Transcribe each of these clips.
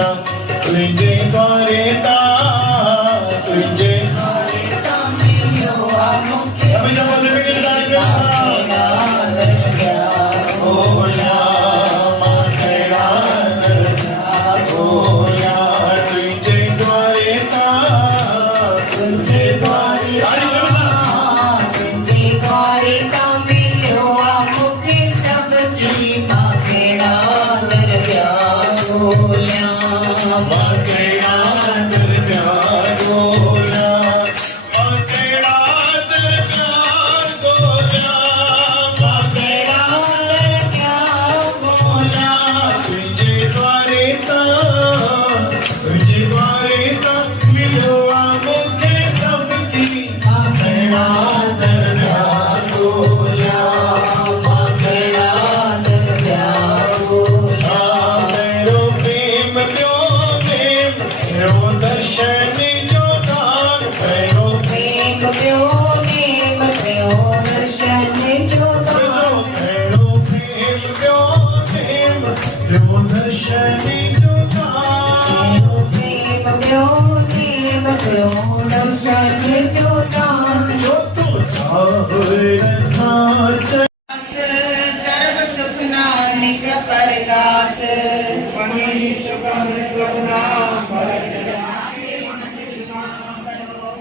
तुझे द्वारे ता तुझे सभी जब बोलते हैं कि सर्व सुख नानक परगास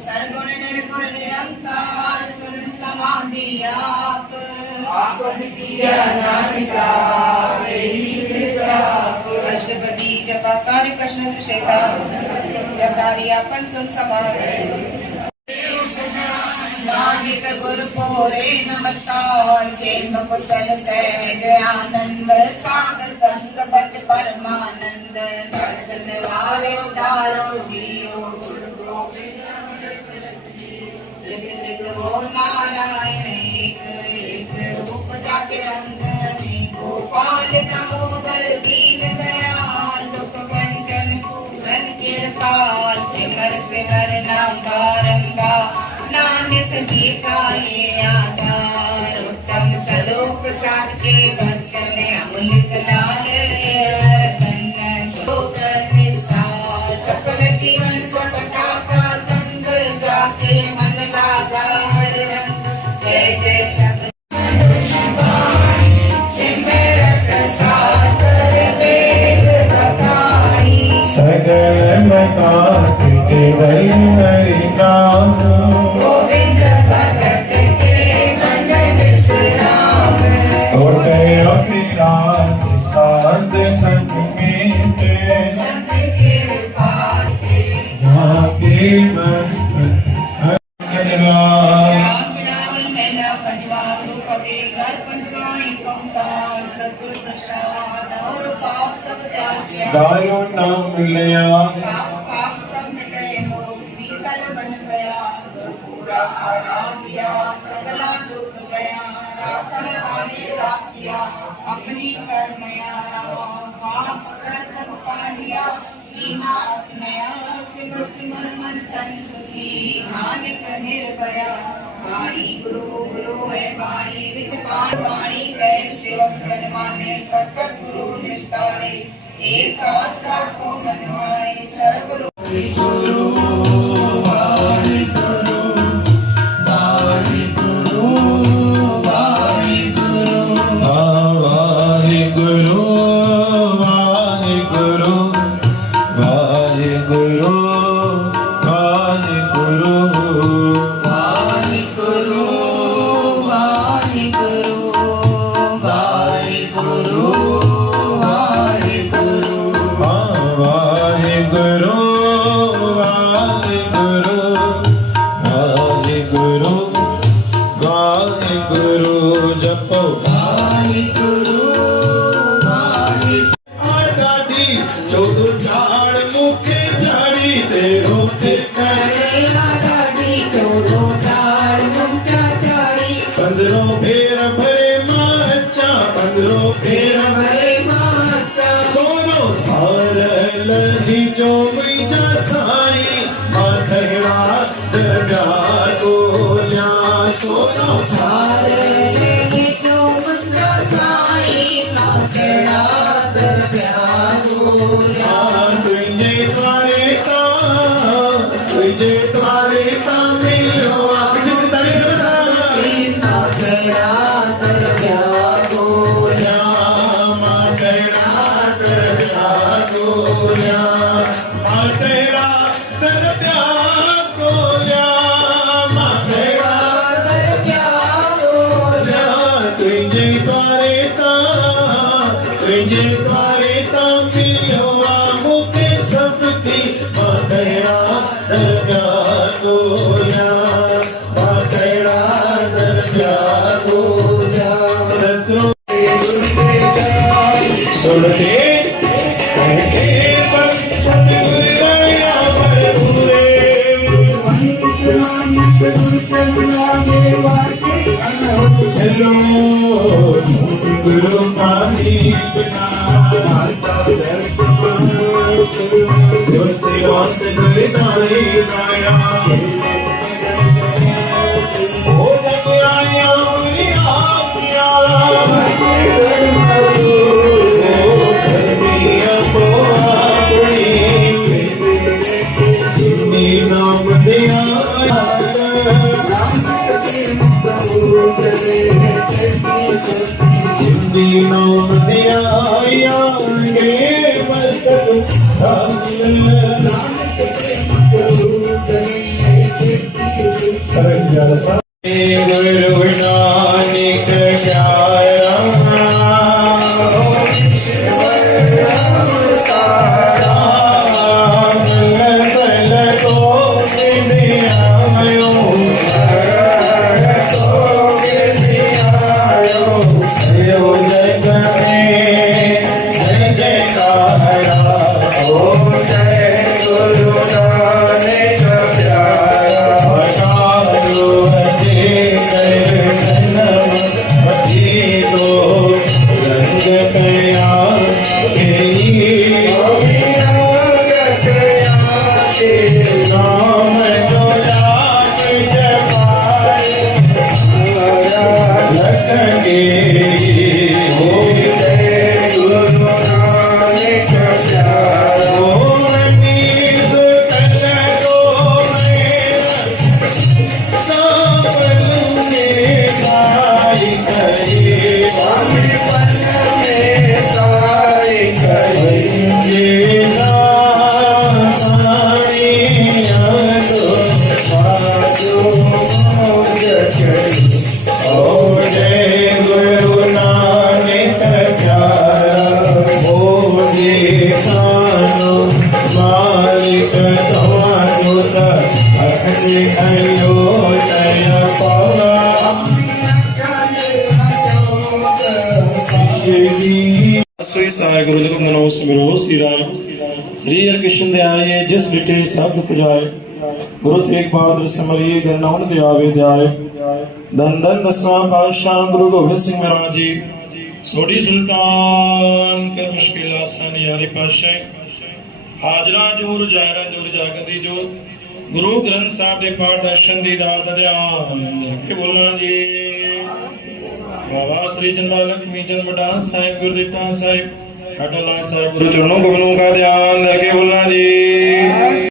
सरगुण निर्गुण निरंकार सुन समाधि आप अष्टपदी जपाकार कृष्ण श्रेता जबदारी अपन सुन समाधि नागिक गुरु पोरे नमस्कार प्रेम कुशल सहज आनंद साध संग बच परमानंद दर्शन वारे उदारो जियो जग वो नारायण एक एक रूप जाके रंग गोपाल दामोदर दीन दयाल दुख भंजन धन कृपाल सिमर सिमर नाम बारंबार नानक जी का ये आधार उत्तम सलोक साध के बचन अमृत लाल रतन शोक निस्तार सफल जीवन सफलता का संग जाके मन लागा हर रंग जय जय शब्द सिमरत शास्त्र वेद बखानी सगल मता केवल हरि नाम गोविंद भगत के मन विश्राम अपिरात साध संग मीटे संत के पाते यहाँ के मस्तक रावण मैना पंचवा दुपते घर पंचवा ओंकार सतगुरु प्रसाद और पाप सब त्याग दारू नाम लिया पाप सब मिटे लोग शीतल बन गया गुरुपुरा आराध्या सगला दुख गया राखण हारे राखिया अपनी कर्मया वहाँ पकड़ तब काढ़िया कीना अपनया सिमर सिमर मन तन सुखी नानक निर्भया बाणी गुरु गुरु है बाणी विच बाणी कह सेवक जन माने पटक गुरु निस्तारे एक आसरा को मन माए सर्व साई ਤੋਲਿਆ ਮਾਂ ਤੇਰਾ ਦਰਗਾਹ ਤੋਲਿਆ ਮਾਂ ਤੇਰਾ तुझे द्वारे ता मिलो मुझे सबकी मातेरा दरगाह तोया मातेरा दरगाह तोया सत्रो सुनते कहते पर सतगुरु या भरपूरे चलो गुरु पानी दोस्ती वास्त गुरदारी राया हो जग आया बुरी आज्ञा हो धर्मिया को अपनी जिन्नी नाम दिया जिंदी नाम दिया आएंगे मस्तक गुरु नानक ਸ੍ਰੀ ਸਾਹਿਬ ਗੁਰੂ ਜੀ ਮਨੋ ਸਿਮਰੋ ਸਿਰਾਏ ਸ੍ਰੀ ਹਰਿ ਕ੍ਰਿਸ਼ਨ ਦੇ ਆਏ ਜਿਸ ਡਿਟੇ ਸਭ ਦੁਖ ਜਾਏ ਗੁਰੂ ਤੇਗ ਬਹਾਦਰ ਸਿਮਰਿਏ ਗਰਨਾਉਨ ਦੇ ਆਵੇ ਦਿਆਏ ਦਨ ਦਨ ਦਸਵਾਂ ਪਾਤਸ਼ਾਹ ਗੁਰੂ ਗੋਬਿੰਦ ਸਿੰਘ ਮਹਾਰਾਜ ਜੀ ਸੋਢੀ ਸੁਲਤਾਨ ਕਰ ਮੁਸ਼ਕਿਲ ਆਸਾਨ ਯਾਰੇ ਪਾਤਸ਼ਾਹ ਹਾਜ਼ਰਾਂ ਜੋਰ ਜਾਇਰਾਂ ਜੋਰ ਜਾਗਦੀ ਜੋਤ ਗੁਰੂ ਗ੍ਰੰਥ ਸਾਹਿਬ ਦੇ ਪਾਠ ਦਰਸ਼ਨ ਦੀ ਦਾਤ ਦਾ ਧਿਆਨ ਕਰਕੇ ਬੋਲਣਾ ਜੀ बाबा श्री जन्मा लक्ष्मी जन्म बटान साहिब गुरुदिता साहिब हटला साहिब गुरु चरणों कमलों का ध्यान करके बोलना जी।